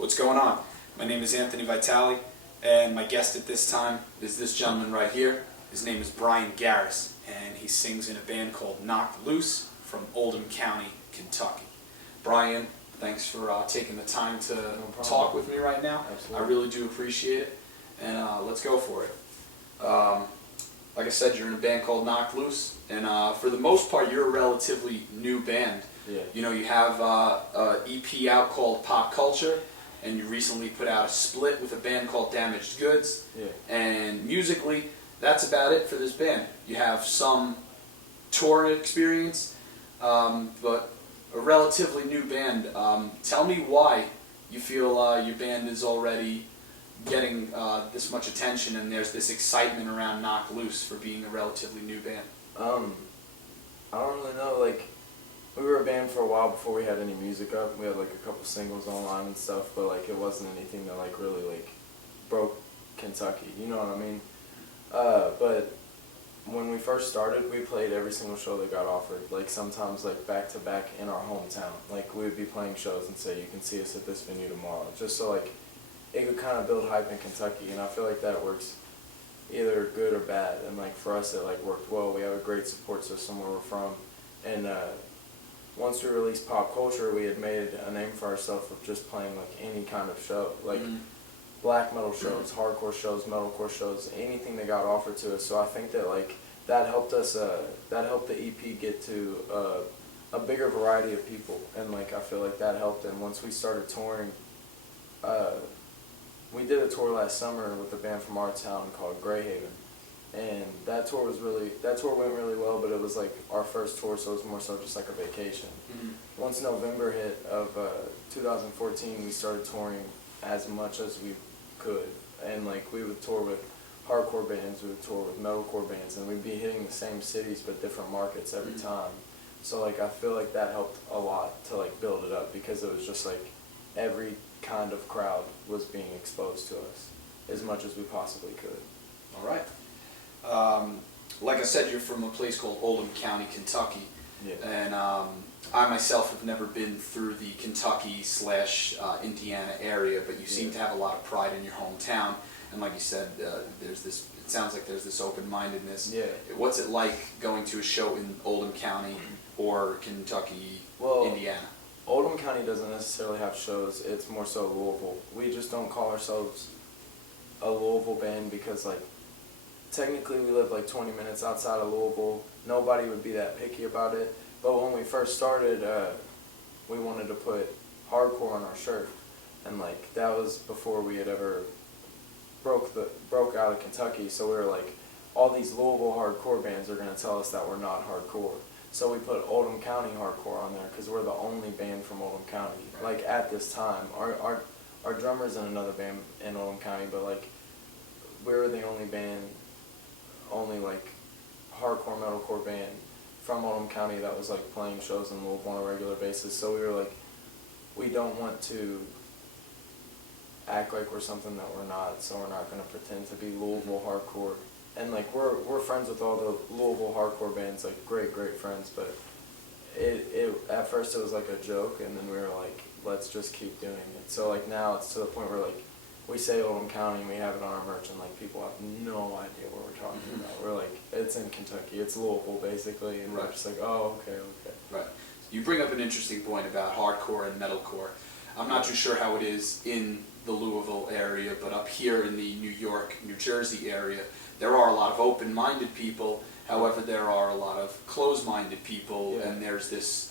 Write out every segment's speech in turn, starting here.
What's going on? My name is Anthony Vitale, and my guest at this time is this gentleman right here. His name is Brian Garris, and he sings in a band called Knocked Loose from Oldham County, Kentucky. Brian, thanks for taking the time to talk with me right now. Absolutely. I really do appreciate it, and let's go for it. Like I said, you're in a band called Knocked Loose, and for the most part, you're a relatively new band. Yeah. You know, you have an EP out called Pop Culture, and you recently put out a split with a band called Damaged Goods. Yeah. And musically, that's about it for this band. You have some tour experience, but a relatively new band. Tell me why you feel your band is already getting this much attention and there's this excitement around Knocked Loose for being a relatively new band. I don't really know, like, we were a band for a while before we had any music up. We had like a couple singles online and stuff, but like it wasn't anything that like really like broke Kentucky, you know what I mean? But when we first started, we played every single show that got offered, like sometimes like back to back in our hometown. Like we would be playing shows and say, you can see us at this venue tomorrow, just so like it could kind of build hype in Kentucky, and I feel like that works either good or bad, and like for us it like worked well. We have a great support system where we're from, and once we released Pop Culture, we had made a name for ourselves of just playing like any kind of show, like black metal shows, hardcore shows, metalcore shows, anything that got offered to us. So I think that like that helped us, that helped the EP get to a bigger variety of people, and like I feel like that helped. And once we started touring, we did a tour last summer with a band from our town called Greyhaven. And that tour went really well, but it was like our first tour, so it was more so just like a vacation. Once November hit of 2014, we started touring as much as we could, and like we would tour with hardcore bands, we would tour with metalcore bands, and we'd be hitting the same cities but different markets every time. So like I feel like that helped a lot to like build it up, because it was just like every kind of crowd was being exposed to us as much as we possibly could. All right. Like I said, you're from a place called Oldham County, Kentucky, and I myself have never been through the Kentucky/Indiana area, but you seem to have a lot of pride in your hometown, and like you said, there's this. It sounds like there's this open-mindedness. Yeah. What's it like going to a show in Oldham County or Kentucky, Indiana? Oldham County doesn't necessarily have shows. It's more so Louisville. We just don't call ourselves a Louisville band because like. Technically, we live like 20 minutes outside of Louisville. Nobody would be that picky about it. But when we first started, we wanted to put hardcore on our shirt, and like that was before we had ever broke out of Kentucky. So we were like, all these Louisville hardcore bands are gonna tell us that we're not hardcore. So we put Oldham County hardcore on there because we're the only band from Oldham County. Like at this time, our drummer's in another band in Oldham County, but like we were the only band. Only like hardcore metalcore band from Oldham County that was like playing shows in Louisville on a regular basis. So we were like, we don't want to act like we're something that we're not, so we're not going to pretend to be Louisville hardcore. And like we're friends with all the Louisville hardcore bands, like great friends, but it at first it was like a joke, and then we were like, let's just keep doing it. So like now it's to the point where like we say Oldham County and we have it on our merch, and like people have no idea what we're talking about. We're like, it's in Kentucky, it's Louisville basically, and we're just like, oh, okay. Right. You bring up an interesting point about hardcore and metalcore. I'm not too sure how it is in the Louisville area, but up here in the New York, New Jersey area, there are a lot of open-minded people. However, there are a lot of closed-minded people, and there's this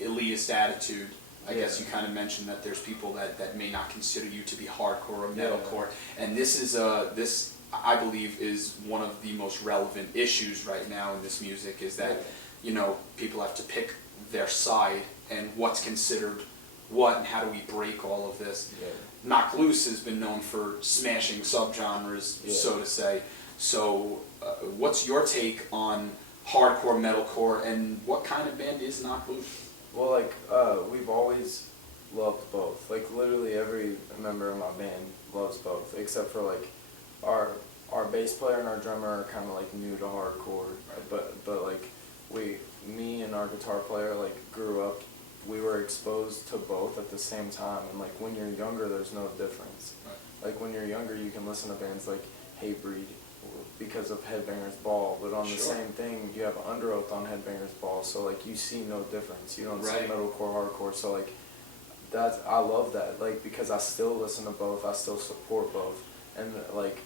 elitist attitude. I guess you kind of mentioned that there's people that may not consider you to be hardcore or metalcore, and this is this I believe is one of the most relevant issues right now in this music, is that you know, people have to pick their side and what's considered what, and how do we break all of this. Knocked Loose has been known for smashing subgenres, so to say. So what's your take on hardcore metalcore, and what kind of band is Knocked Loose? Well, like, we've always loved both. Like, literally every member of my band loves both, except for, like, our bass player and our drummer are kind of, like, new to hardcore. But like, me and our guitar player, like, grew up we were exposed to both at the same time, and like when you're younger, there's no difference. Right. Like when you're younger, you can listen to bands like Hatebreed because of Headbangers Ball, but on the Sure. same thing, you have Under Oath on Headbangers Ball, so like you see no difference. You don't see Right. metalcore, hardcore, so like I love that, like because I still listen to both, I still support both, and like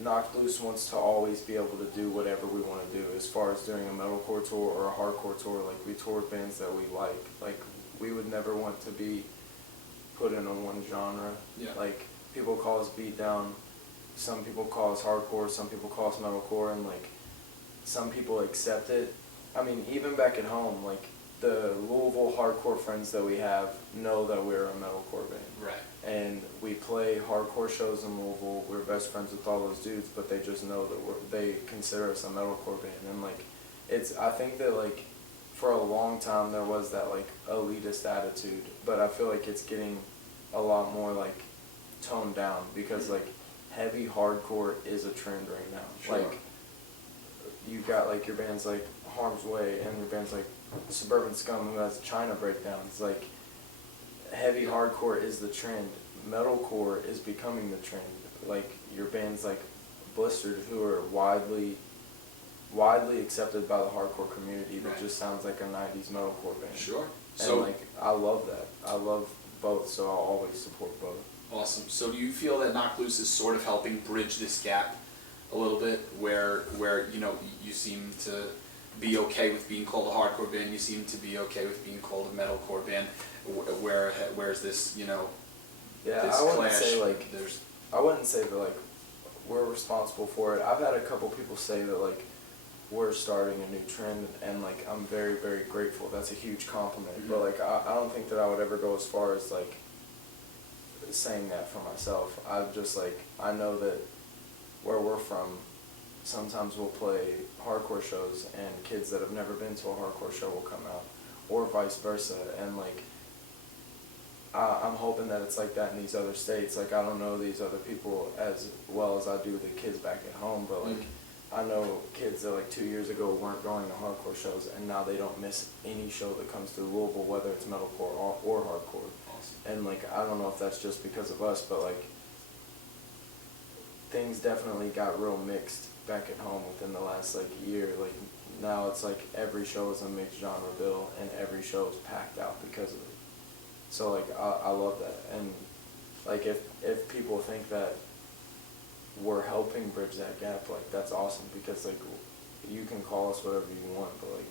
Knocked Loose wants to always be able to do whatever we want to do as far as doing a metalcore tour or a hardcore tour. Like we tour with bands that we like we would never want to be put in on one genre. Yeah. Like people call us beatdown, some people call us hardcore, some people call us metalcore, and like some people accept it. I mean, even back at home, like the Louisville hardcore friends that we have know that we're a metalcore band. Right. And we play hardcore shows in Louisville. We're best friends with all those dudes, but they just know that they consider us a metalcore band. And like, I think that like, for a long time there was that like elitist attitude, but I feel like it's getting a lot more like toned down because like heavy hardcore is a trend right now. Sure. Like, you got like your bands like Harm's Way and your bands like Suburban Scum who has China breakdowns. Like, heavy hardcore is the trend. Metalcore is becoming the trend. Like your bands like Blistered, who are widely accepted by the hardcore community, that Right. just sounds like a '90s metalcore band. Sure. And So like I love that. I love both, so I'll always support both. awesome. So do you feel that Knocked Loose is sort of helping bridge this gap a little bit, where you know you seem to be okay with being called a hardcore band, you seem to be okay with being called a metalcore band, where's this, you know, Yeah, this I wouldn't clash? say like There's I wouldn't say that like we're responsible for it. I've had a couple people say that like we're starting a new trend, and like I'm very, very grateful. That's a huge compliment. Mhm. But like I don't think that I would ever go as far as like saying that for myself. I'm just like, I know that where we're from, sometimes we'll play hardcore shows and kids that have never been to a hardcore show will come out, or vice versa. And like I'm hoping that it's like that in these other states. Like I don't know these other people as well as I do the kids back at home, but like I know kids that like 2 years ago weren't going to hardcore shows, and now they don't miss any show that comes to Louisville, whether it's metalcore or hardcore. awesome. And like I don't know if that's just because of us, but like things definitely got real mixed back at home within the last like year. Like now it's like every show is a mixed genre bill, and every show is packed out because of it. So like I love that, and like if people think that we're helping bridge that gap, like that's awesome, because like you can call us whatever you want, but like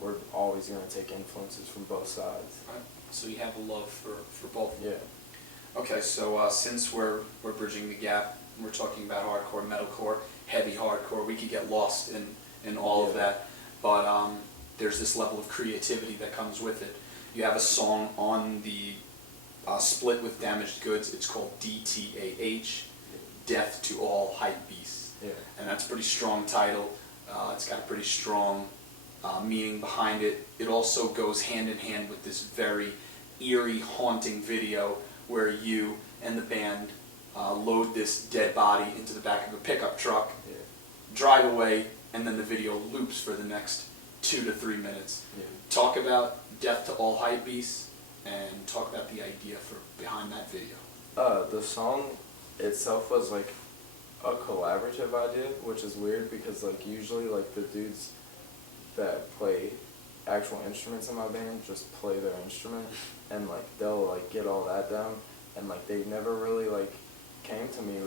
we're always gonna take influences from both sides. Right. So you have a love for both. Yeah. Okay, so since we're bridging the gap, we're talking about hardcore, metalcore, heavy hardcore. We could get lost in all of Yeah. that, but there's this level of creativity that comes with it. You have a song on the split with Damaged Goods. It's called DTAH, Death to All Hype Beasts, Yeah. and that's a pretty strong title. It's got a pretty strong meaning behind it. It also goes hand in hand with this very eerie, haunting video where you and the band load this dead body into the back of a pickup truck, Yeah. drive away, and then the video loops for the next 2 to 3 minutes. Yeah. Talk about Death to All Hype Beasts, and talk about the idea behind that video. The song itself was like a collaborative idea, which is weird because like usually like the dudes that play actual instruments in my band just play their instrument, and like they'll like get all that down, and like they never really like came to me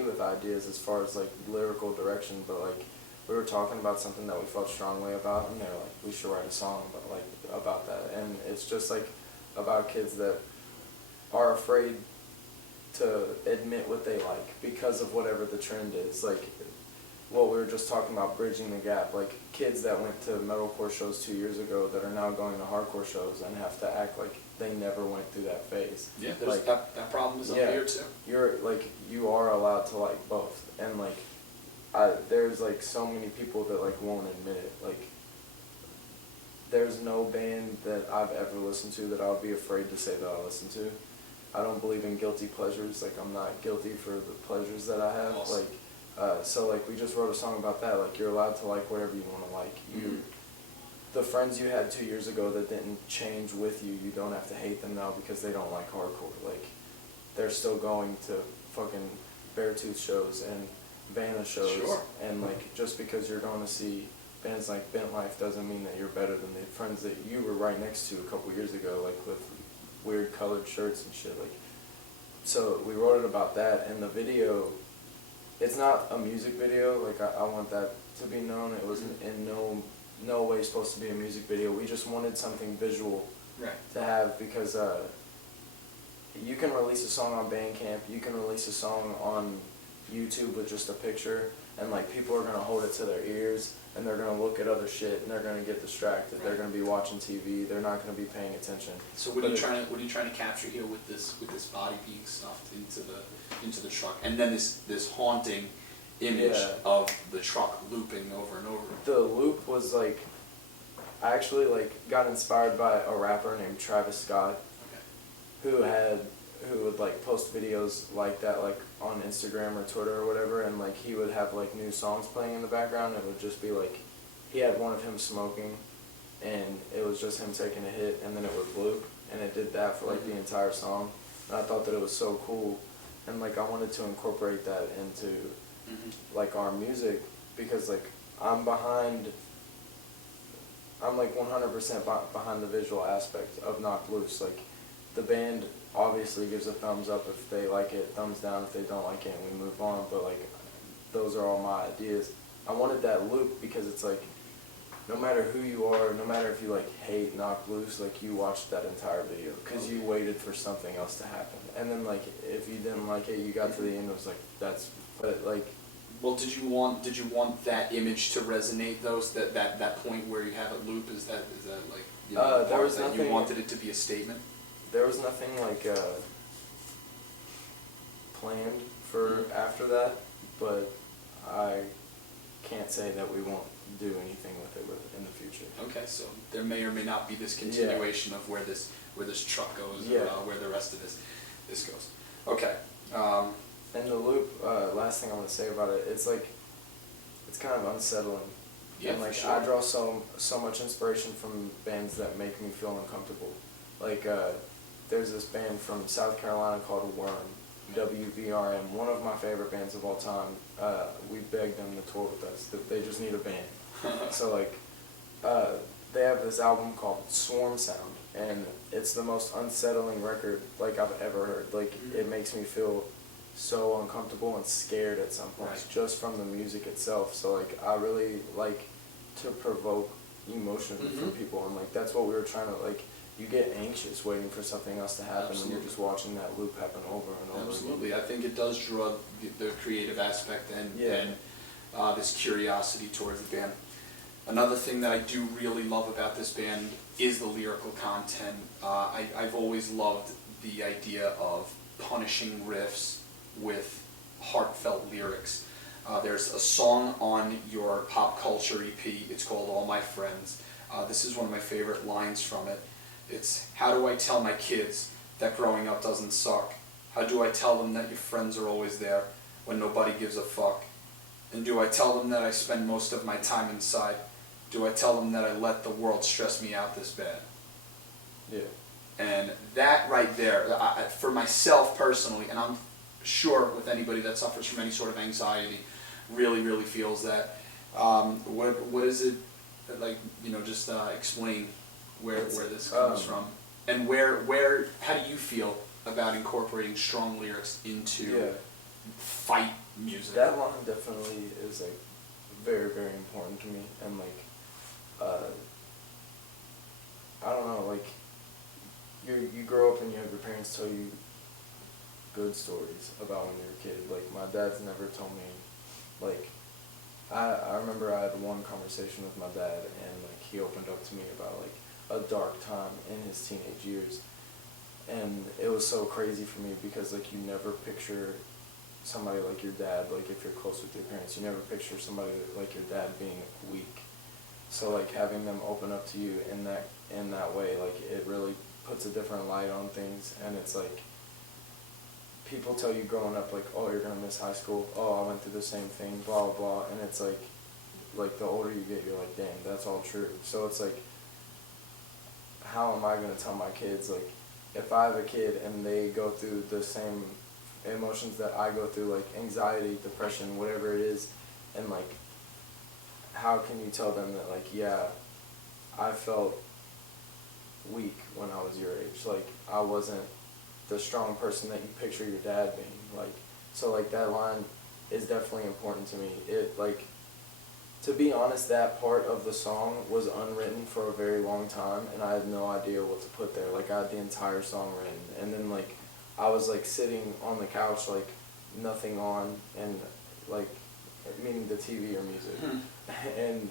with ideas as far as like lyrical direction. But like we were talking about something that we felt strongly about, and they're like, we should write a song about that. And it's just like about kids that are afraid to admit what they like because of whatever the trend is. Like what we were just talking about, bridging the gap. Like kids that went to metalcore shows 2 years ago that are now going to hardcore shows and have to act like they never went through that phase. Yeah, there's like, that problem is up yeah. here too. You're like, you are allowed to like both, and like there's like so many people that like won't admit it. Like there's no band that I've ever listened to that I would be afraid to say that I listen to. I don't believe in guilty pleasures. Like I'm not guilty for the pleasures that I have. Awesome. Like so like we just wrote a song about that. Like you're allowed to like whatever you want to like. the friends you had 2 years ago that didn't change with you, you don't have to hate them now because they don't like hardcore. Like, they're still going to fucking Beartooth shows and Vanna shows. Sure. And like, just because you're going to see bands like Bent Life doesn't mean that you're better than the friends that you were right next to a couple years ago, like with weird colored shirts and shit. Like, so we wrote it about that, and the video, it's not a music video. Like, I want that to be known. It was in no way supposed to be a music video. We just wanted something visual to have, because you can release a song on Bandcamp, you can release a song on YouTube with just a picture, and like, people are gonna hold it to their ears, and they're gonna look at other shit, and they're gonna get distracted. Right. They're gonna be watching TV. They're not gonna be paying attention. So what are you trying to capture here with this body being stuffed into the truck, and then this haunting image of the truck looping over and over? The loop was like, I actually like got inspired by a rapper named Travis Scott, who would like post videos like that, like on Instagram or Twitter or whatever, and like he would have like new songs playing in the background. It would just be like, he had one of him smoking, and it was just him taking a hit, and then it would loop, and it did that for like the entire song. And I thought that it was so cool, and like, I wanted to incorporate that into like our music, because like, I'm like 100% behind the visual aspect of Knocked Loose. Like, the band obviously gives a thumbs up if they like it, thumbs down if they don't like it, and we move on, but like, those are all my ideas. I wanted that loop because it's like, no matter who you are, no matter if you like hate Knocked Loose, like, you watched that entire video because you waited for something else to happen. And then like, if you didn't like it, you got to the end, it was like, but like, well, did you want that image to resonate though? So that point where you have it loop, is that like, you know, there was that nothing, you wanted it to be a statement? There was nothing like planned for after that, but I can't say that we won't do anything with it in the future. Okay, so there may or may not be this continuation of where this truck goes, where the rest of this goes. Okay. And the loop, last thing I want to say about it, it's like, it's kind of unsettling. Yeah, and like, for sure. I draw so much inspiration from bands that make me feel uncomfortable. Like, there's this band from South Carolina called Worm, WVRM, one of my favorite bands of all time. We begged them to tour with us. They just need a band. So like, they have this album called Swarm Sound, and it's the most unsettling record like I've ever heard. Like, it makes me feel so uncomfortable and scared at some points, just from the music itself. So like, I really like to provoke emotion from people, and like, that's what we were trying to, like, you get anxious waiting for something else to happen when you're just watching that loop happen over and over. Absolutely. I think it does draw the creative aspect and this curiosity towards the band. Another thing that I do really love about this band is the lyrical content. I've always loved the idea of punishing riffs with heartfelt lyrics. There's a song on your Pop Culture EP, it's called All My Friends. This is one of my favorite lines from it. It's, how do I tell my kids that growing up doesn't suck? How do I tell them that your friends are always there when nobody gives a fuck? And do I tell them that I spend most of my time inside? Do I tell them that I let the world stress me out this bad? Yeah. And that right there, for myself personally, and I'm sure with anybody that suffers from any sort of anxiety, really, really feels that. What is it, like, you know, just explain where this comes from, and how do you feel about incorporating strong lyrics into fight music? That line definitely is like very, very important to me, and like, I don't know, like, you grow up and you have your parents tell you good stories about when you were a kid. Like, my dad's never told me, like, I remember I had one conversation with my dad, and like, he opened up to me about like a dark time in his teenage years, and it was so crazy for me because like, you never picture somebody like your dad, like if you're close with your parents, you never picture somebody like your dad being weak. So like, having them open up to you in that way, like, it really puts a different light on things. And it's like, people tell you growing up like, oh, you're gonna miss high school, oh, I went through the same thing, blah blah blah, and it's like, like the older you get, you're like, damn, that's all true. So it's like, how am I gonna tell my kids, like, if I have a kid and they go through the same emotions that I go through, like anxiety, depression, whatever it is, and like, how can you tell them that, like, yeah, I felt weak when I was your age, like I wasn't the strong person that you picture your dad being, like, so like that line is definitely important to me. It, like, to be honest, that part of the song was unwritten for a very long time, and I had no idea what to put there. Like, I had the entire song written, and then like I was like sitting on the couch, like nothing on, and like, meaning the TV or music, and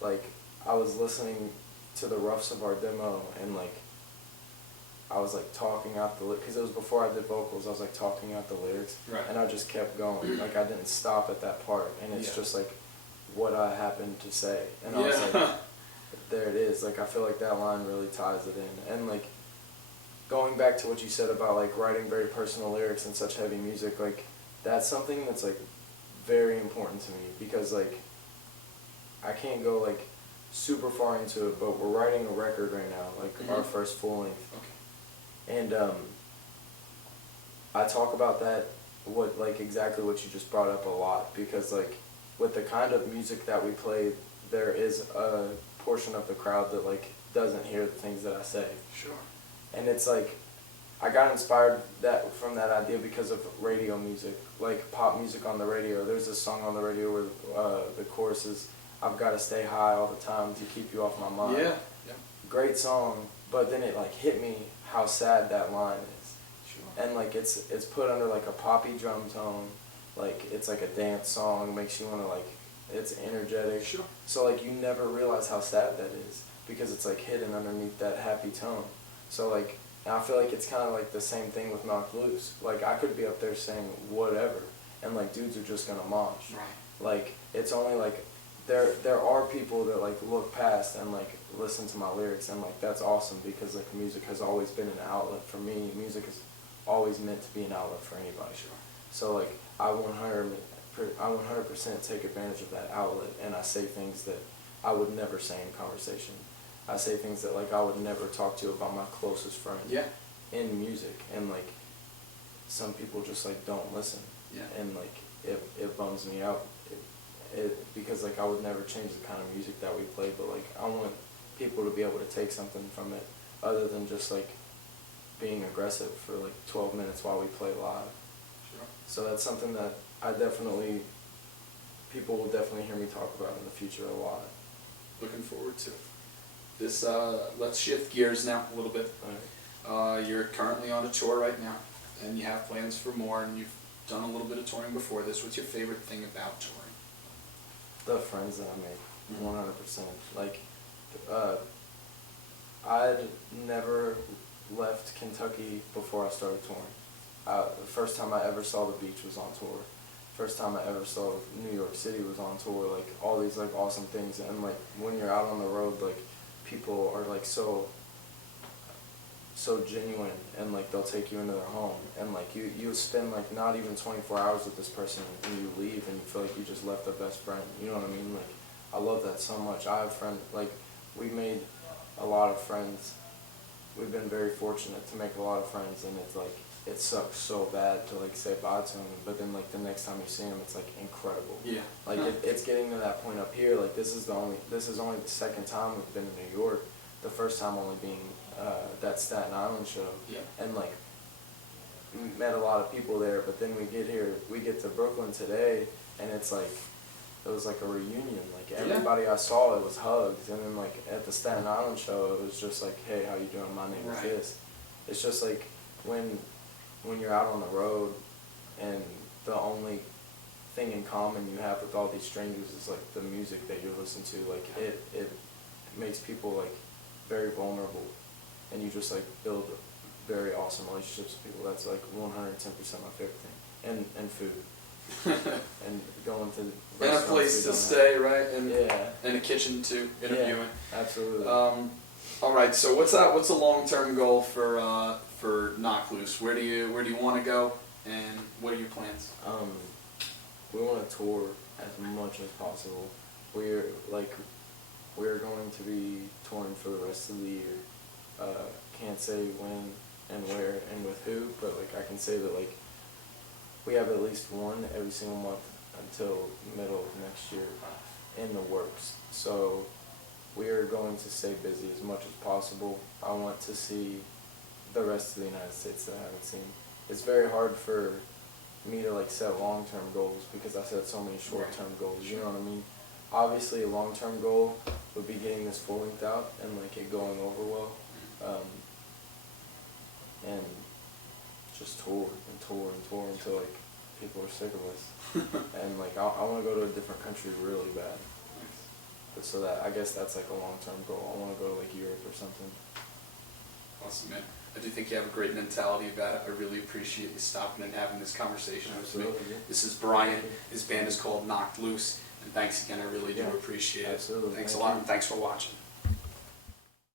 like I was listening to the roughs of our demo, and like I was like talking out the because it was before I did vocals. I was like talking out the lyrics, Right. and I just kept going. Like I didn't stop at that part, and it's just like what I happened to say, and I was like, there it is. Like I feel like that line really ties it in, and like going back to what you said about like writing very personal lyrics and such heavy music, like that's something that's like very important to me, because like I can't go like super far into it, but we're writing a record right now, like our first full length. Okay. And I talk about that, what like exactly what you just brought up a lot, because like with the kind of music that we play, there is a portion of the crowd that like doesn't hear the things that I say. Sure. And it's like I got inspired from that idea because of radio music, like pop music on the radio. There's this song on the radio where the chorus is, "I've got to stay high all the time to keep you off my mind." Yeah. Great song, but then it like hit me how sad that line is. Sure. And like it's put under like a poppy drum tone, like it's like a dance song, makes you want to like, it's energetic. Sure. So like you never realize how sad that is, because it's like hidden underneath that happy tone. So like, and I feel like it's kind of like the same thing with Knocked Loose. Like I could be up there saying whatever, and like dudes are just gonna mosh. Right. Like it's only like there are people that like look past and like listen to my lyrics, and like that's awesome, because like music has always been an outlet for me. Music is always meant to be an outlet for anybody. Sure. So like I 100% take advantage of that outlet, and I say things that I would never say in conversation. I say things that like I would never talk to about my closest friend. Yeah. In music, and like some people just like don't listen. Yeah. And like it bums me out. Because like I would never change the kind of music that we play, but like I want people to be able to take something from it other than just like being aggressive for like 12 minutes while we play live. Sure. So that's something that people will definitely hear me talk about in the future a lot. Looking forward to it. This, let's shift gears now a little bit. You're currently on a tour right now, and you have plans for more, and you've done a little bit of touring before this. What's your favorite thing about touring? The friends that I make, 100%. Like, I'd never left Kentucky before I started touring. The first time I ever saw the beach was on tour. First time I ever saw New York City was on tour. Like all these like awesome things, and like when you're out on the road, like people are like so genuine, and like they'll take you into their home, and like you spend like not even 24 hours with this person, and you leave and you feel like you just left a best friend. You know what I mean? Like I love that so much. I have friends, like we made a lot of friends. We've been very fortunate to make a lot of friends, and it's like it sucks so bad to like say bye to them, but then like the next time you see them, it's like incredible. Yeah. Like it's getting to that point up here. Like this is only the second time we've been in New York. The first time only being that Staten Island show. Yeah. And like we met a lot of people there, but then we get to Brooklyn today, and it's like it was like a reunion. Like everybody I saw, it was hugs, and then like at the Staten Island show, it was just like, hey, how you doing? My name is this. It's just like when you're out on the road, and the only thing in common you have with all these strangers is like the music that you listen to. Like it makes people like very vulnerable, and you just like build very awesome relationships with people. That's like 110% my favorite thing. And food. And going to and a place to stay, right? And yeah. And a kitchen to interviewing. Yeah, absolutely. All right. So what's a long-term goal for Knocked Loose? Where do you want to go, and what are your plans? We want to tour as much as possible. we're going to be touring for the rest of the year. Can't say when and where and with who, but like I can say that like we have at least one every single month until middle of next year in the works. So we are going to stay busy as much as possible. I want to see the rest of the United States that I haven't seen. It's very hard for me to like set long-term goals because I set so many short-term goals, you know what I mean? Obviously a long-term goal would be getting this full length out and like it going over well. And just tour and tour and tour until like people are sick of us. And like I want to go to a different country really bad. But so that I guess that's like a long-term goal. I want to go to like Europe or something. Awesome, man. I do think you have a great mentality about it. I really appreciate you stopping and having this conversation with me. Absolutely, yeah. This is Brian. His band is called Knocked Loose. And thanks again. I really do Yeah, appreciate it. absolutely. Thanks a Thank lot, you. and thanks for watching.